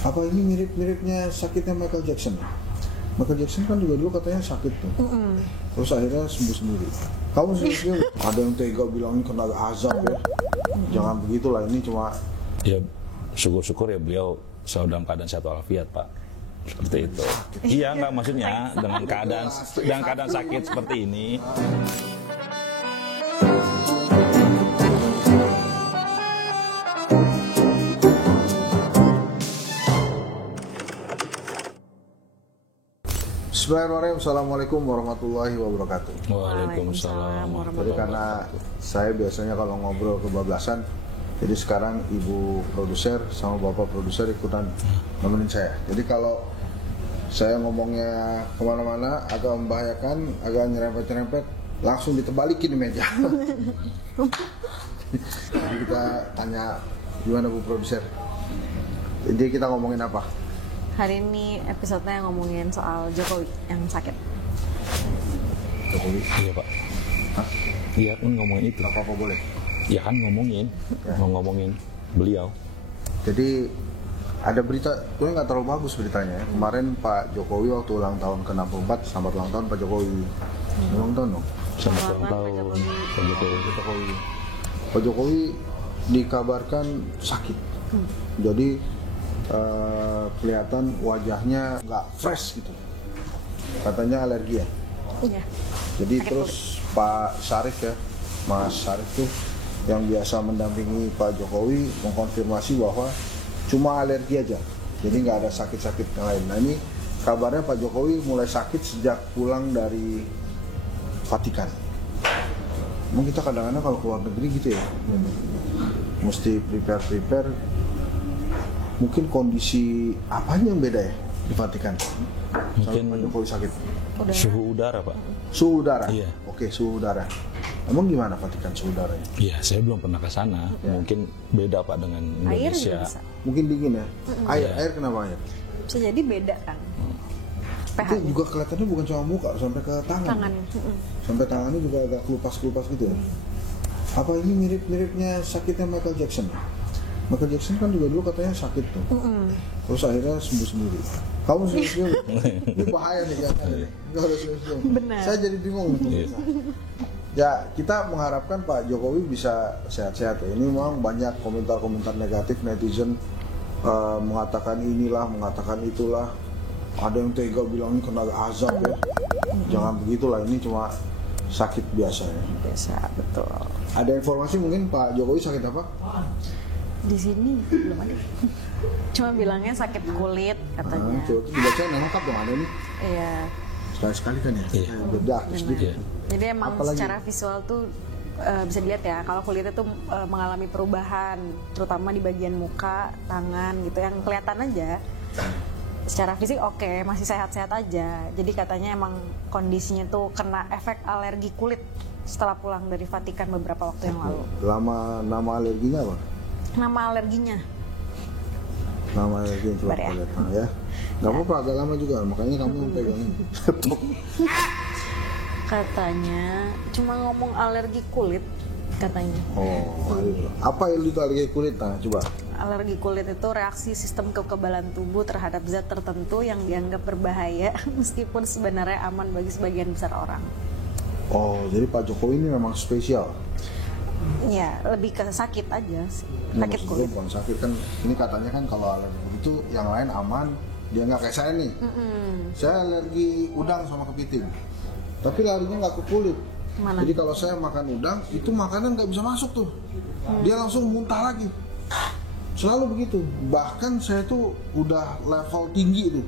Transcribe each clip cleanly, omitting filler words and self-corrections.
Apa ini mirip-miripnya sakitnya Michael Jackson? Michael Jackson kan juga dulu katanya sakit tuh. Terus akhirnya sembuh sendiri. Kamu serius? Ada yang tega bilang ini kena azab ya. Jangan begitulah, ini cuma Ya syukur-syukur ya beliau selalu dalam keadaan sehat walafiat, Pak. Seperti itu. Iya, enggak maksudnya dengan keadaan sakit seperti ini. Bismillahirrahmanirrahim. Assalamualaikum warahmatullahi wabarakatuh. Waalaikumsalam. Jadi karena saya biasanya kalau ngobrol kebablasan, jadi sekarang ibu produser sama bapak produser ikutan nemenin saya. Jadi kalau saya ngomongnya kemana-mana agak membahayakan, agak nyerempet-nyerempet, langsung ditebalikin di meja. Jadi kita tanya, gimana bu produser? Jadi kita ngomongin apa? Hari ini episode-nya ngomongin soal Jokowi yang sakit. Jokowi? Iya, Pak. Hah? Iya, kan ngomongin itu. Apa boleh? Ya kan ngomongin, mau ngomongin beliau. Jadi ada berita, itu nggak terlalu bagus beritanya ya. Kemarin Pak Jokowi waktu ulang tahun ke-64, selamat ulang tahun Pak Jokowi. Ulang tahun dong? Selamat ulang tahun, Pak Jokowi. Pak Jokowi dikabarkan sakit. Jadi kelihatan wajahnya nggak fresh gitu. Katanya alergi ya. Iya. Jadi Sakit terus Pak Syarif ya, Mas Syarif tuh yang biasa mendampingi Pak Jokowi mengkonfirmasi bahwa cuma alergi aja, jadi nggak ada sakit-sakit yang lain. Nah ini kabarnya Pak Jokowi mulai sakit sejak pulang dari Vatikan. Emang kita kadang-kadang kalau keluar negeri gitu ya, mesti prepare. Mungkin kondisi apanya yang beda ya di Vatikan? Mungkin Pak Jokowi sakit. Suhu udara, Pak. Suhu udara. Iya. Oke, suhu udara. Emang gimana Vatikan suhu udaranya? Iya, saya belum pernah ke sana. Mungkin beda, Pak, dengan Air Indonesia. juga bisa. Mungkin dingin ya. Iya. Air kenapa air? Bisa jadi beda kan. Itu pH-nya. juga kelihatannya bukan cuma muka, sampai ke tangan. Tangan. Sampai tangannya juga agak kelupas-kelupas gitu ya. Apa ini mirip-miripnya sakitnya Michael Jackson? Michael Jackson kan juga dulu katanya sakit tuh. Terus akhirnya sembuh sendiri. Kamu serius? Ini bahaya nih jangan nih. Enggak harus serius. Benar. Saya jadi bingung nih. Ya, kita mengharapkan Pak Jokowi bisa sehat-sehat ya. Ini memang banyak komentar-komentar negatif netizen mengatakan inilah, mengatakan itulah. Ada yang tega bilang ini kena azab ya. Jangan begitulah, ini cuma sakit biasa ya. Biasa, betul. Ada informasi mungkin Pak Jokowi sakit apa? Di sini belum ada. Cuma bilangnya sakit kulit katanya. Coba dibaca lengkap dong, ada nih. Iya. Sekali-sekali kan ya? Iya. Bedah sedikit. Jadi emang Apalagi? secara visual tuh bisa dilihat ya kalau kulitnya tuh mengalami perubahan, terutama di bagian muka, tangan gitu yang kelihatan aja. Secara fisik oke, masih sehat-sehat aja. Jadi katanya emang kondisinya tuh kena efek alergi kulit setelah pulang dari Vatikan beberapa waktu yang lalu. Nama alerginya apa? Nama alerginya Nama alerginya coba Sabar ya. kita lihat ya. Gak apa-apa, agak lama juga, makanya kamu yang pegangin. katanya cuma ngomong alergi kulit katanya. Oh, apa itu alergi kulit? Nah, coba. Alergi kulit itu reaksi sistem kekebalan tubuh terhadap zat tertentu yang dianggap berbahaya meskipun sebenarnya aman bagi sebagian besar orang. Oh, jadi Pak Jokowi ini memang spesial. Ya, lebih ke sakit aja sih. Nah, Sakit maksudnya kulit. bukan sakit kan, ini katanya kan kalau alergi kulit itu yang lain aman, dia nggak kayak saya nih. Saya alergi udang sama kepiting, tapi larinya nggak ke kulit. Kemana? Jadi kalau saya makan udang, itu makanan nggak bisa masuk tuh, dia langsung muntah lagi. Selalu begitu. Bahkan saya tuh udah level tinggi tuh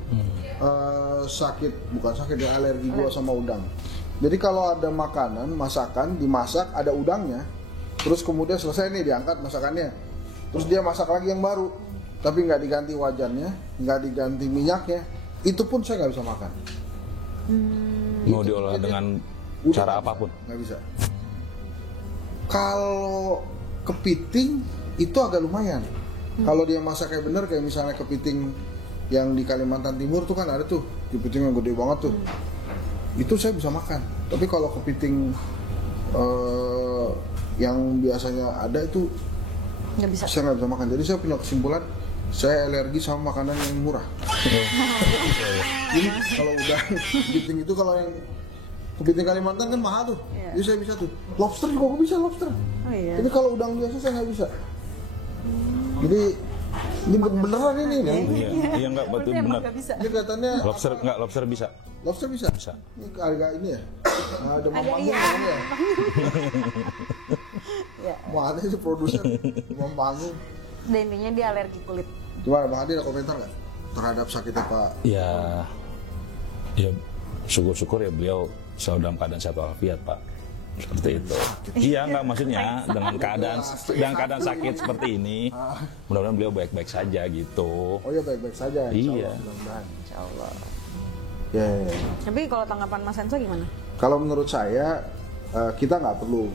sakit, bukan sakit ya, alergi gua sama udang. Jadi kalau ada makanan, masakan dimasak ada udangnya, terus kemudian selesai nih diangkat masakannya, terus dia masak lagi yang baru, tapi nggak diganti wajannya, nggak diganti minyaknya, itu pun saya nggak bisa makan. Mau diolah dengan cara apapun. Nggak bisa. Kalau kepiting itu agak lumayan. Kalau dia masaknya bener, kayak misalnya kepiting yang di Kalimantan Timur tuh kan ada tuh kepiting yang gede banget tuh. Itu saya bisa makan. Tapi kalau kepiting yang biasanya ada itu Nggak bisa. saya nggak bisa makan. Jadi saya punya kesimpulan saya alergi sama makanan yang murah. Jadi kalau udah kepiting itu, kalau yang kepiting Kalimantan kan mahal tuh. Iya. Jadi saya bisa tuh. Lobster juga aku bisa, lobster. Oh iya. Ini kalau udang biasa saya nggak bisa. Jadi ini beneran ini nih. Iya enggak betul Emang benar. nggak bisa. Ini kelihatannya Lobster bisa. lobster bisa. Bisa. Ini harga ini ya. Nah, ada Agak panggung iya. namanya ya. Ya. Mau ada sih produser Mam Panggung. Dan intinya dia alergi kulit. Gimana Bang Hadi, ada komentar nggak terhadap sakitnya Pak? Ya syukur-syukur ya beliau selalu dalam keadaan sehat walafiat, Pak. Seperti itu. Iya enggak, maksudnya dengan keadaan sakit seperti ini, mudah-mudahan beliau baik-baik saja gitu. Oh ya, baik-baik saja. Iya. Mudah-mudahan. Insya Allah. Ya. Tapi kalau tanggapan Mas Enzo gimana? Kalau menurut saya kita nggak perlu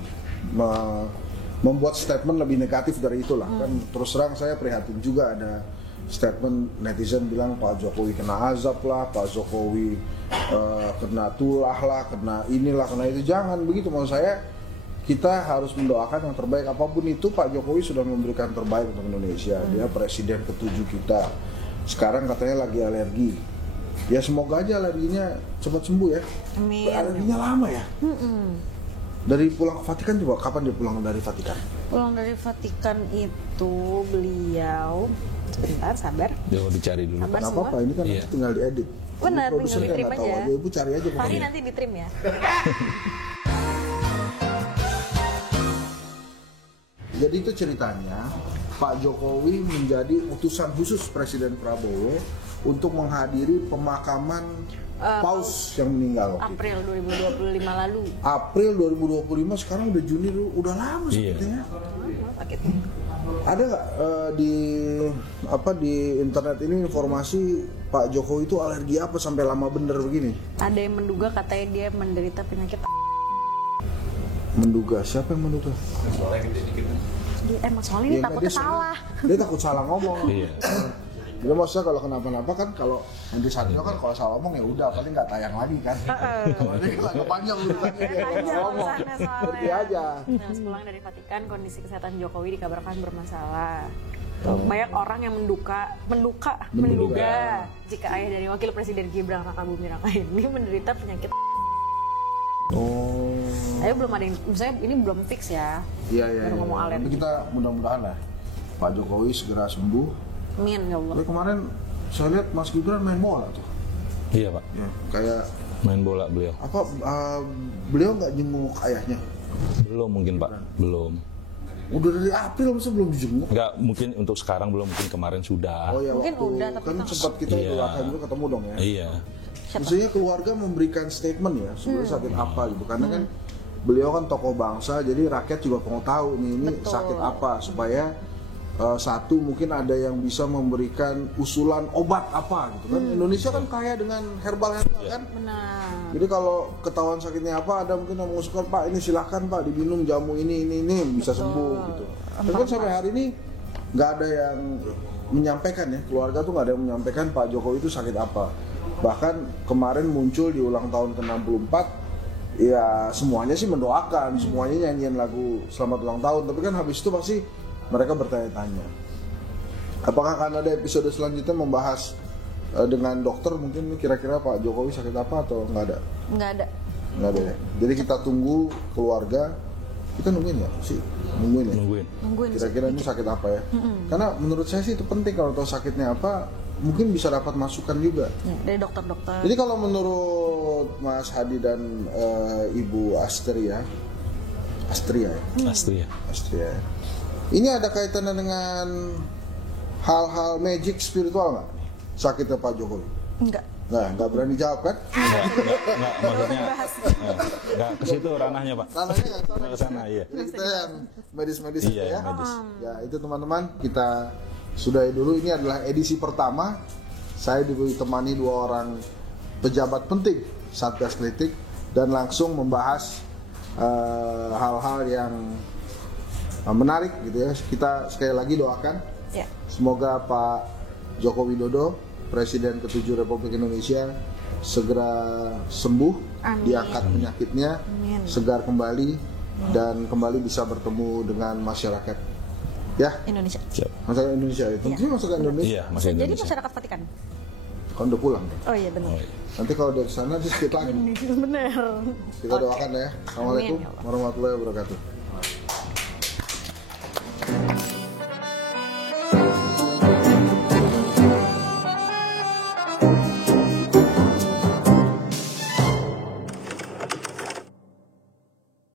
membuat statement lebih negatif dari itulah. Kan terus terang saya prihatin juga ada statement netizen bilang Pak Jokowi kena azab lah, Pak Jokowi kena tulah lah, kena inilah, kena itu. Jangan begitu, maksud saya kita harus mendoakan yang terbaik. Apapun itu, Pak Jokowi sudah memberikan terbaik untuk Indonesia. Dia presiden ke-7 kita. Sekarang katanya lagi alergi. Ya semoga aja alerginya cepat sembuh ya. Amin. Alerginya lama ya. Dari pulang ke Vatikan coba, kapan dia pulang dari Vatikan? Pulang dari Vatikan itu beliau, sebentar sabar. Yo dicari dulu. Sabar Nggak semua. apa-apa, ini kan Iya. nanti tinggal diedit. Benar, Ini produser tinggal kan di-trim nggak tahu aja. Ibu cari aja Fahri pokoknya. nanti di trim ya. Jadi itu ceritanya, Pak Jokowi menjadi utusan khusus Presiden Prabowo untuk menghadiri pemakaman Paus yang meninggal. April 2025 lalu. April 2025, sekarang udah Juni, udah lama Iya. sepertinya. Sakit. Ada nggak di internet ini informasi Pak Jokowi itu alergi apa sampai lama bener begini? Ada yang menduga katanya dia menderita penyakit. Menduga, siapa yang menduga? Mas Wali ini Ya, takutnya dia salah. Dia takut salah ngomong. Iya. Dia maksudnya kalau kenapa-napa kan, kalau Hendy Satrio kan kalau salah ngomong ya udah paling nggak tayang lagi kan. Kalau dia kan agak panjang urusannya, dia kalau Panjang ngomong. urusannya soalnya. Ngerti aja. Nah, sepulang dari Vatikan, kondisi kesehatan Jokowi dikabarkan bermasalah. Banyak orang yang menduga jika ayah dari Wakil Presiden Gibran Rakabuming Raka ini menderita penyakit. Oh. Tapi belum ada yang, misalnya ini belum fix ya. Iya. Baru ngomong alergi. Tapi kita mudah-mudahan lah Pak Jokowi segera sembuh. Amin ya Allah. Tapi kemarin saya lihat Mas Gibran main bola tuh. Iya, Pak. Ya, kayak Main bola beliau. apa? Beliau nggak jenguk ayahnya? Belum mungkin, Pak. Belum. Udah dari April masa belum dijenguk? Enggak, mungkin untuk sekarang belum, mungkin kemarin sudah. Oh ya, Mungkin waktu udah, tapi kan kan- sempat kita Iya. Idul Adha juga ketemu dong ya. Iya. Maksudnya keluarga memberikan statement ya sebenarnya sakit apa gitu, karena kan beliau kan tokoh bangsa, jadi rakyat juga mau tahu nih ini Betul. sakit apa, supaya satu mungkin ada yang bisa memberikan usulan obat apa gitu kan. Indonesia kan kaya dengan herbal kan. Benar. Jadi kalau ketahuan sakitnya apa, ada mungkin yang mengusulkan, Pak ini silahkan Pak diminum jamu ini bisa sembuh gitu. Tapi kan sampai hari ini nggak ada yang menyampaikan ya, keluarga tuh nggak ada yang menyampaikan Pak Jokowi itu sakit apa. Bahkan kemarin muncul di ulang tahun ke-64, ya semuanya sih mendoakan, semuanya nyanyian lagu selamat ulang tahun. Tapi kan habis itu pasti mereka bertanya-tanya, apakah akan ada episode selanjutnya membahas dengan dokter mungkin kira-kira Pak Jokowi sakit apa atau nggak ada? Nggak ada. Nggak ada ya. Jadi kita tunggu keluarga, kita nungguin ya sih, nungguin ya. Nungguin. Kira-kira ini sakit apa ya? Karena menurut saya sih itu penting, kalau tahu sakitnya apa, mungkin bisa dapat masukan juga. Ya, dari dokter-dokter. Jadi kalau menurut Mas Hadi dan Ibu Astria ya? Astria. Ini ada kaitannya dengan hal-hal magic spiritual nggak? Sakitnya Pak Jokowi? Enggak. Nah, nggak berani jawab kan? Enggak, maksudnya enggak ke situ ranahnya, Pak. Ranahnya nggak sana. Ke sana, iya. Jadi kita yang medis-medis Iya, aja ya. medis. Ya itu teman-teman, kita sudahi dulu. Ini adalah edisi pertama. Saya ditemani 2 orang pejabat penting Satgas Kritik dan langsung membahas hal-hal yang menarik gitu ya. Kita sekali lagi doakan Ya. semoga Pak Joko Widodo, Presiden ke-7 Republik Indonesia, segera sembuh, Amin. diangkat penyakitnya, Amin. segar kembali dan kembali bisa bertemu dengan masyarakat. Ya, Indonesia. Siap. masakan Indonesia. Tentunya masakan Indonesia. Iya, masih Jadi Indonesia. masyarakat Vatikan. Kan udah pulang. Oh iya benar. Oh, iya. Nanti kalau dari sana dia skip lagi. Bener. Kita doakan ya. Assalamualaikum Amin, ya Allah. warahmatullahi wabarakatuh.